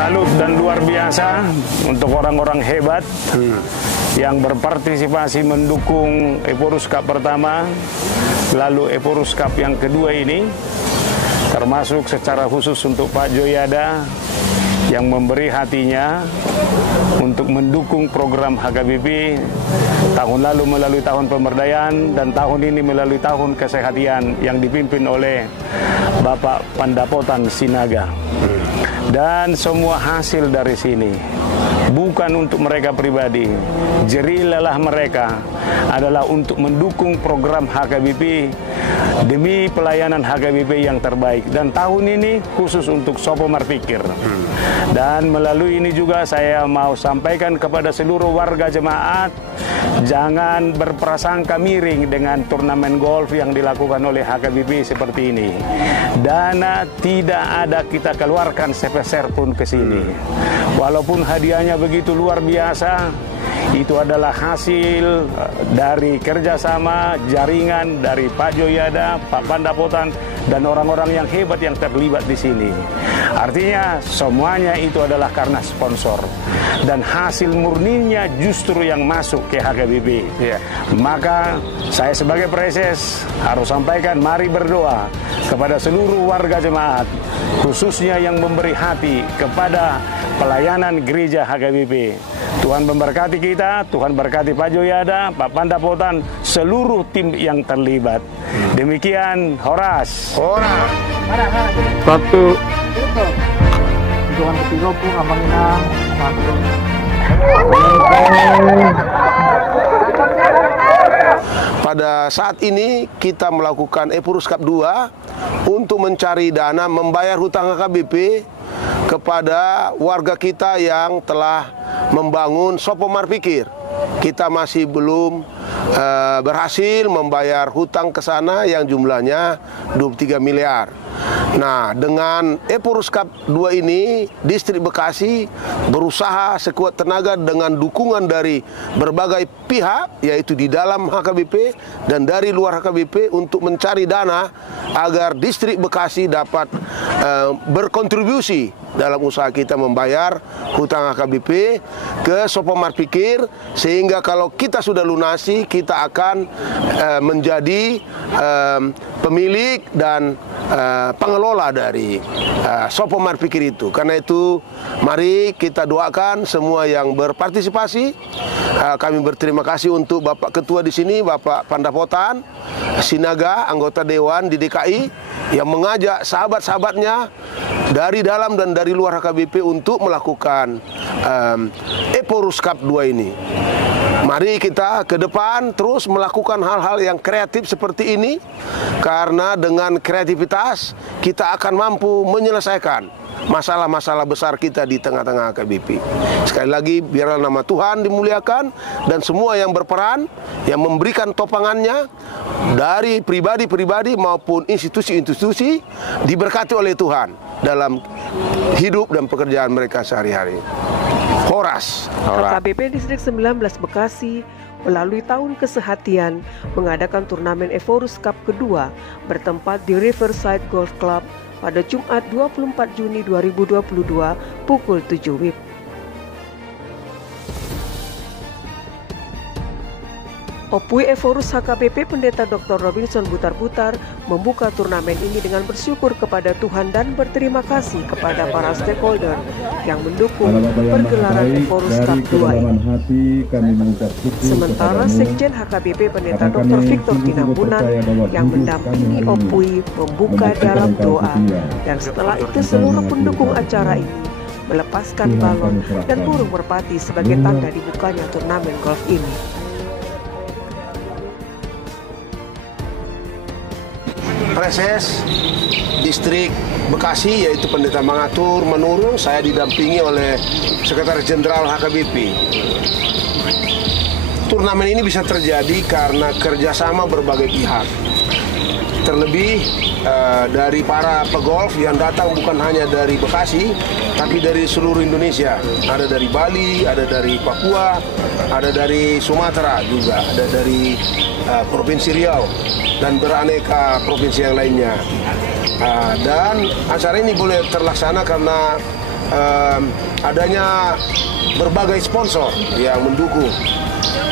salut dan luar biasa untuk orang-orang hebat yang berpartisipasi mendukung Eporus Cup pertama, lalu Eporus Cup yang kedua ini, termasuk secara khusus untuk Pak Joyada yang memberi hatinya untuk mendukung program HKBP tahun lalu melalui tahun pemberdayaan dan tahun ini melalui tahun kesehatan yang dipimpin oleh Bapak Pandapotan Sinaga. Dan semua hasil dari sini bukan untuk mereka pribadi, jerilalah mereka adalah untuk mendukung program HKBP demi pelayanan HKBP yang terbaik. Dan tahun ini khusus untuk Sopo Marpikir. Dan melalui ini juga saya mau sampaikan kepada seluruh warga jemaat, jangan berprasangka miring dengan turnamen golf yang dilakukan oleh HKBP seperti ini. Dana tidak ada kita keluarkan sepeser pun ke sini. Walaupun hadiahnya begitu luar biasa, itu adalah hasil dari kerjasama jaringan dari Pak Joyada, Pak Pandapotan, dan orang-orang yang hebat yang terlibat di sini. Artinya semuanya itu adalah karena sponsor. Dan hasil murninya justru yang masuk ke HKBP. Maka saya sebagai preses harus sampaikan, mari berdoa kepada seluruh warga jemaat, khususnya yang memberi hati kepada pelayanan gereja HKBP. Tuhan memberkati kita, Tuhan berkati Pak Joyada, Pak Pandapotan, seluruh tim yang terlibat. Demikian, Horas. Horas. Satu. Tuhan ketiga pun amanginang. Pada saat ini kita melakukan Eporus Cup 2 untuk mencari dana membayar hutang HKBP kepada warga kita yang telah membangun Sopo Marpikir. Kita masih belum berhasil membayar hutang ke sana yang jumlahnya 23 miliar. Nah, dengan Eporus Cup 2 ini, Distrik Bekasi berusaha sekuat tenaga dengan dukungan dari berbagai pihak, yaitu di dalam HKBP dan dari luar HKBP, untuk mencari dana agar Distrik Bekasi dapat berkontribusi dalam usaha kita membayar hutang HKBP ke Sopo Marpikir, sehingga kalau kita sudah lunasi, kita akan menjadi pemilik dan pengelola dari Sopo Marpikir itu. Karena itu, mari kita doakan semua yang berpartisipasi. Kami berterima kasih untuk Bapak Ketua di sini, Bapak Pandapotan Sinaga, anggota Dewan di DKI, yang mengajak sahabat-sahabatnya dari dalam dan dari luar HKBP untuk melakukan Eporus Cup 2 ini. Mari kita ke depan terus melakukan hal-hal yang kreatif seperti ini, karena dengan kreativitas kita akan mampu menyelesaikan masalah-masalah besar kita di tengah-tengah HKBP. Sekali lagi, biarlah nama Tuhan dimuliakan, dan semua yang berperan, yang memberikan topangannya dari pribadi-pribadi maupun institusi-institusi, diberkati oleh Tuhan dalam hidup dan pekerjaan mereka sehari-hari. Horas. HKBP Distrik 19 Bekasi melalui tahun kesehatian mengadakan turnamen Eporus Cup kedua bertempat di Riverside Golf Club pada Jumat 24 Juni 2022 pukul 7 WIB. Opui Eporus HKBP Pendeta Dr. Robinson Butar-Butar membuka turnamen ini dengan bersyukur kepada Tuhan dan berterima kasih kepada para stakeholder yang mendukung pergelaran Eporus Cup 2 ini. Sementara Sekjen HKBP Pendeta Dr. Victor Tinambunan yang mendampingi Opui membuka dalam doa, dan setelah itu seluruh pendukung acara ini melepaskan balon dan burung merpati sebagai tanda dibukanya turnamen golf ini. Preses Distrik Bekasi, yaitu Pendeta Mangatur Menurung, saya didampingi oleh Sekretaris Jenderal HKBP. Turnamen ini bisa terjadi karena kerjasama berbagai pihak. Terlebih dari para pegolf yang datang bukan hanya dari Bekasi, tapi dari seluruh Indonesia. Ada dari Bali, ada dari Papua, ada dari Sumatera juga, ada dari Provinsi Riau, dan beraneka provinsi yang lainnya. Dan acara ini boleh terlaksana karena adanya berbagai sponsor yang mendukung.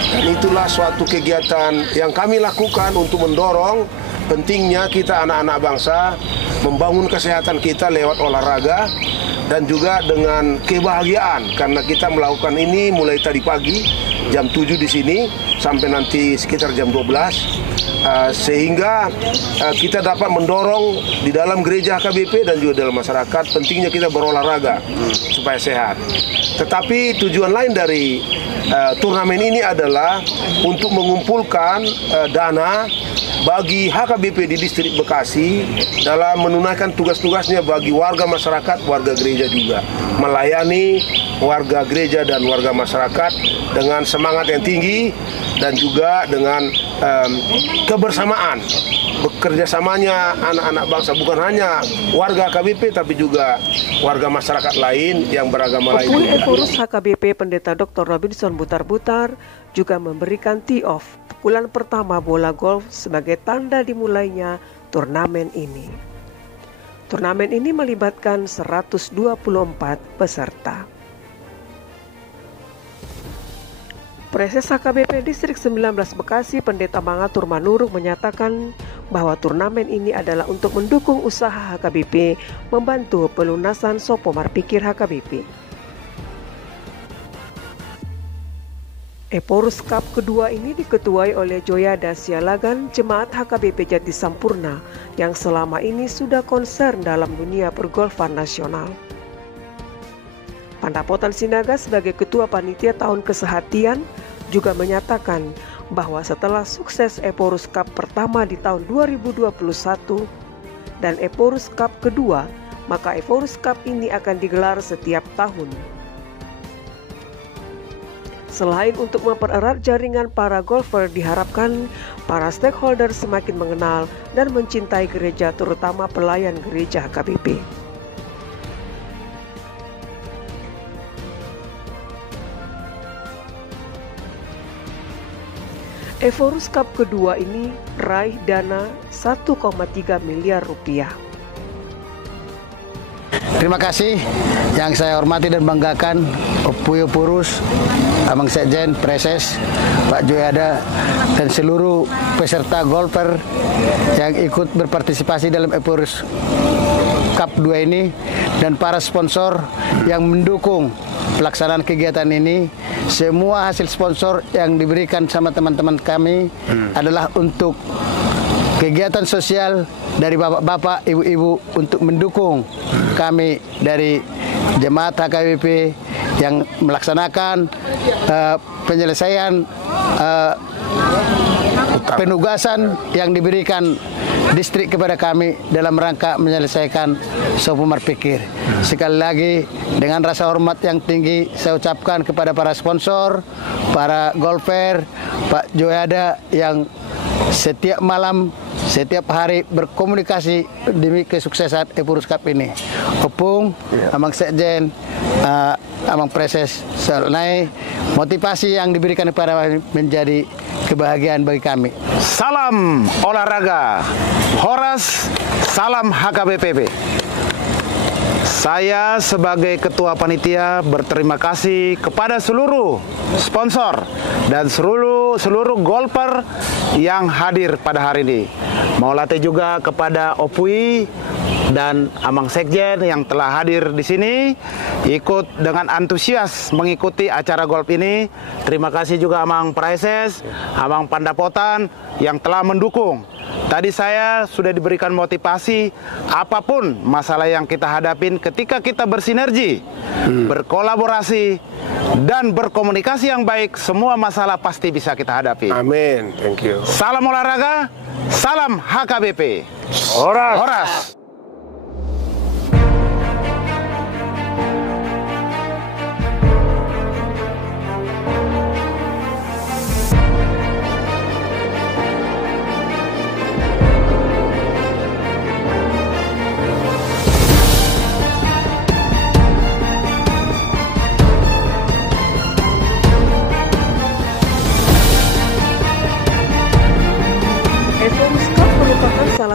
Dan itulah suatu kegiatan yang kami lakukan untuk mendorong pentingnya kita anak-anak bangsa membangun kesehatan kita lewat olahraga dan juga dengan kebahagiaan, karena kita melakukan ini mulai tadi pagi jam 7 di sini sampai nanti sekitar jam 12. Sehingga kita dapat mendorong di dalam gereja HKBP dan juga dalam masyarakat pentingnya kita berolahraga supaya sehat. Tetapi tujuan lain dari turnamen ini adalah untuk mengumpulkan dana bagi HKBP di distrik Bekasi dalam menunaikan tugas-tugasnya bagi warga masyarakat, warga gereja juga. Melayani warga gereja dan warga masyarakat dengan semangat yang tinggi dan juga dengan kebersamaan. Bekerjasamanya anak-anak bangsa bukan hanya warga HKBP tapi juga warga masyarakat lain yang beragama lain. Opui Eforus HKBP Pendeta Dr. Robinson Butar-Butar juga memberikan tee-off pukulan pertama bola golf sebagai tanda dimulainya turnamen ini. Turnamen ini melibatkan 124 peserta. Preses HKBP Distrik 19 Bekasi Pendeta Mangatur Manurung menyatakan bahwa turnamen ini adalah untuk mendukung usaha HKBP membantu pelunasan Sopo Marpikir HKBP. Eporus Cup kedua ini diketuai oleh Joyada Sialagan, jemaat HKBP Jati Sampurna yang selama ini sudah concern dalam dunia pergolfan nasional. Pandapotan Sinaga sebagai Ketua Panitia Tahun Kesehatian juga menyatakan bahwa setelah sukses Eporus Cup pertama di tahun 2021 dan Eporus Cup kedua, maka Eporus Cup ini akan digelar setiap tahun. Selain untuk mempererat jaringan para golfer, diharapkan para stakeholder semakin mengenal dan mencintai gereja, terutama pelayan gereja HKBP. Eforus Cup kedua ini raih dana 1,3 miliar rupiah. Terima kasih yang saya hormati dan banggakan Opui Eforus, Abang Sekjen, Preses, Pak Joyada, dan seluruh peserta golfer yang ikut berpartisipasi dalam Eforus Cup 2 ini, dan para sponsor yang mendukung pelaksanaan kegiatan ini. Semua hasil sponsor yang diberikan sama teman-teman kami adalah untuk kegiatan sosial dari bapak-bapak, ibu-ibu untuk mendukung kami dari jemaat HKBP yang melaksanakan penyelesaian penugasan yang diberikan distrik kepada kami dalam rangka menyelesaikan Sopo Marpikir. Sekali lagi dengan rasa hormat yang tinggi saya ucapkan kepada para sponsor, para golfer, Pak Joyada yang setiap malam, setiap hari berkomunikasi demi kesuksesan Eporus Cup ini. Opung, Abang Sekjen, Abang Preses, Selnai, motivasi yang diberikan kepada kami menjadi kebahagiaan bagi kami. Salam olahraga, Horas, salam HKBP. Saya sebagai Ketua Panitia berterima kasih kepada seluruh sponsor dan seluruh golfer yang hadir pada hari ini. Mau latih juga kepada Opui dan Amang Sekjen yang telah hadir di sini, ikut dengan antusias mengikuti acara golf ini. Terima kasih juga Amang Preses, Amang Pandapotan yang telah mendukung. Tadi saya sudah diberikan motivasi, apapun masalah yang kita hadapin, ketika kita bersinergi, berkolaborasi, dan berkomunikasi yang baik, semua masalah pasti bisa kita hadapi. Amin. Thank you. Salam olahraga, salam HKBP. Horas. Horas.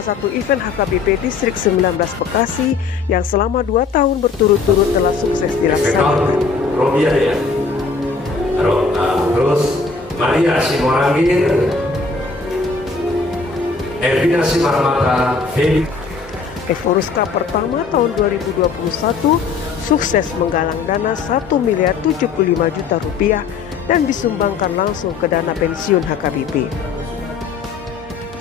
salah satu event HKBP Distrik 19 Bekasi yang selama 2 tahun berturut-turut telah sukses dilaksanakan. Robiah ya. Terus Maria Simorangir, Ervina Simarmata, Feli. Eforus Cup pertama tahun 2021 sukses menggalang dana 1,075 miliar rupiah dan disumbangkan langsung ke dana pensiun HKBP.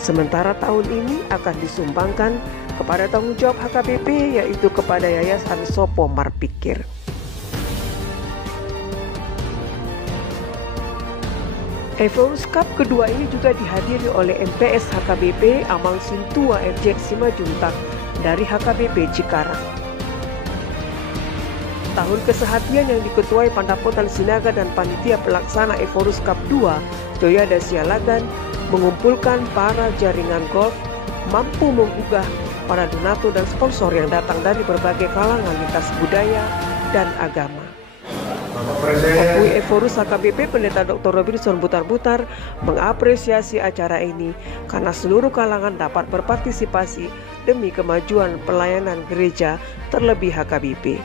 Sementara tahun ini akan disumbangkan kepada tanggung jawab HKBP, yaitu kepada Yayasan Sopo Marpikir. Eforus Cup kedua ini juga dihadiri oleh MPS HKBP Amang Sintua FJ Simajuntak dari HKBP Cikarang. Tahun kesehatian yang diketuai Pandapotan Sinaga dan panitia pelaksana Eforus Cup 2 Joyada Sialagan mengumpulkan para jaringan golf mampu menggugah para donatur dan sponsor yang datang dari berbagai kalangan lintas budaya dan agama. Opui Eforus HKBP Pendeta Dr. Robinson Butar-Butar mengapresiasi acara ini karena seluruh kalangan dapat berpartisipasi demi kemajuan pelayanan gereja, terlebih HKBP.